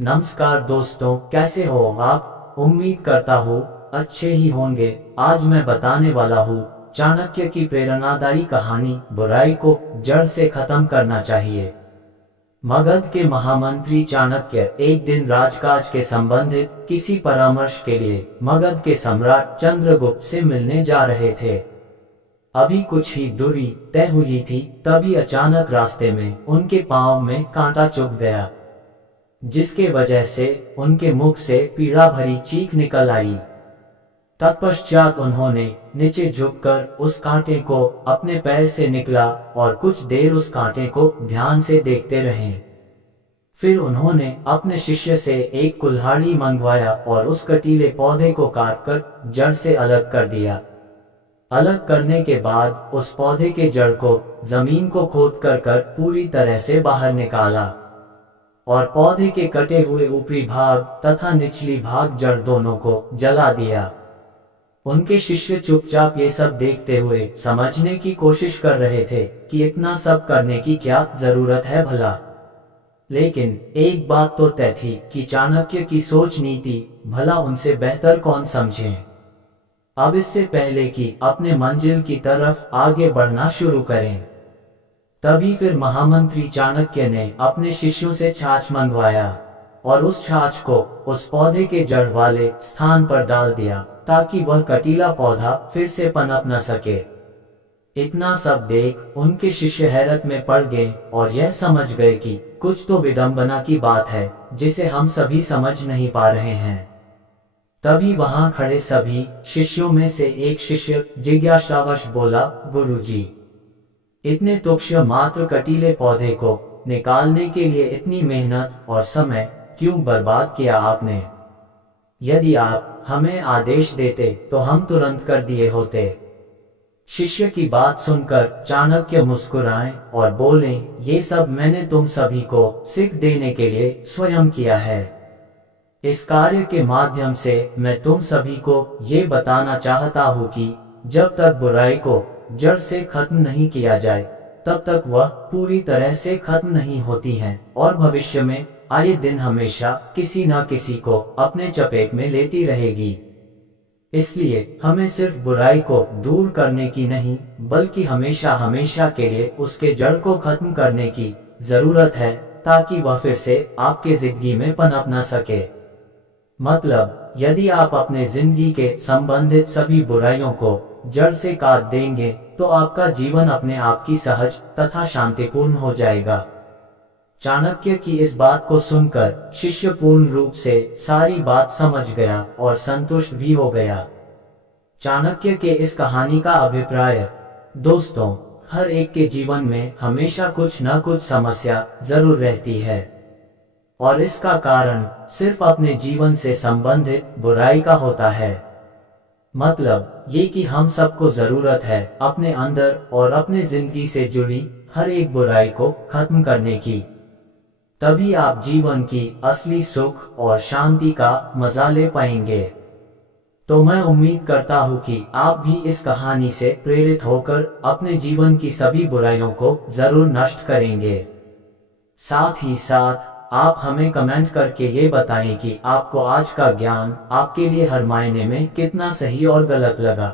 नमस्कार दोस्तों, कैसे हो आप। उम्मीद करता हूँ अच्छे ही होंगे। आज मैं बताने वाला हूँ चाणक्य की प्रेरणादायी कहानी, बुराई को जड़ से खत्म करना चाहिए। मगध के महामंत्री चाणक्य एक दिन राजकाज के संबंधित किसी परामर्श के लिए मगध के सम्राट चंद्रगुप्त से मिलने जा रहे थे। अभी कुछ ही दूरी तय हुई थी, तभी अचानक रास्ते में उनके पांव में कांटा चुभ गया, जिसके वजह से उनके मुख से पीड़ा भरी चीख निकल आई। तत्पश्चात उन्होंने नीचे झुककर उस कांटे को अपने पैर से निकला और कुछ देर उस कांटे को ध्यान से देखते रहे। फिर उन्होंने अपने शिष्य से एक कुल्हाड़ी मंगवाया और उस कटीले पौधे को काटकर जड़ से अलग कर दिया। अलग करने के बाद उस पौधे के जड़ को जमीन को खोद कर पूरी तरह से बाहर निकाला और पौधे के कटे हुए ऊपरी भाग तथा निचली भाग जड़ दोनों को जला दिया। उनके शिष्य चुपचाप ये सब देखते हुए समझने की कोशिश कर रहे थे कि इतना सब करने की क्या जरूरत है भला। लेकिन एक बात तो तय थी कि चाणक्य की सोच नीति भला उनसे बेहतर कौन समझे। अब इससे पहले कि अपने मंजिल की तरफ आगे बढ़ना शुरू करें, तभी फिर महामंत्री चाणक्य ने अपने शिष्यों से छाछ मंगवाया और उस छाछ को उस पौधे के जड़ वाले स्थान पर डाल दिया ताकि वह कटीला पौधा फिर से पनप न सके। इतना सब देख उनके शिष्य हैरत में पड़ गए और यह समझ गए कि कुछ तो विडंबना की बात है जिसे हम सभी समझ नहीं पा रहे हैं। तभी वहां खड़े सभी शिष्यों में से एक शिष्य जिज्ञासावश बोला, गुरुजी, इतने तुच्छ मात्र कटीले पौधे को निकालने के लिए इतनी मेहनत और समय क्यों बर्बाद किया आपने? यदि आप हमें आदेश देते तो हम तुरंत कर दिए होते। शिष्य की बात सुनकर चाणक्य मुस्कुराए और बोले, ये सब मैंने तुम सभी को सीख देने के लिए स्वयं किया है। इस कार्य के माध्यम से मैं तुम सभी को ये बताना चाहता हूँ कि जब तक बुराई को जड़ से खत्म नहीं किया जाए तब तक वह पूरी तरह से खत्म नहीं होती है और भविष्य में आए दिन हमेशा किसी न किसी को अपने चपेट में लेती रहेगी। इसलिए हमें सिर्फ बुराई को दूर करने की नहीं बल्कि हमेशा हमेशा के लिए उसके जड़ को खत्म करने की जरूरत है ताकि वह फिर से आपके जिंदगी में पनप न सके। मतलब, यदि आप अपने जिंदगी के संबंधित सभी बुराइयों को जड़ से काट देंगे तो आपका जीवन अपने आप की सहज तथा शांतिपूर्ण हो जाएगा। चाणक्य की इस बात को सुनकर शिष्य पूर्ण रूप से सारी बात समझ गया और संतुष्ट भी हो गया। चाणक्य के इस कहानी का अभिप्राय, दोस्तों, हर एक के जीवन में हमेशा कुछ न कुछ समस्या जरूर रहती है और इसका कारण सिर्फ अपने जीवन से संबंधित बुराई का होता है। मतलब ये कि हम सबको जरूरत है अपने अंदर और अपने जिंदगी से जुड़ी हर एक बुराई को खत्म करने की। तभी आप जीवन की असली सुख और शांति का मजा ले पाएंगे। तो मैं उम्मीद करता हूँ कि आप भी इस कहानी से प्रेरित होकर अपने जीवन की सभी बुराइयों को जरूर नष्ट करेंगे। साथ ही साथ आप हमें कमेंट करके ये बताएं कि आपको आज का ज्ञान आपके लिए हर मायने में कितना सही और गलत लगा।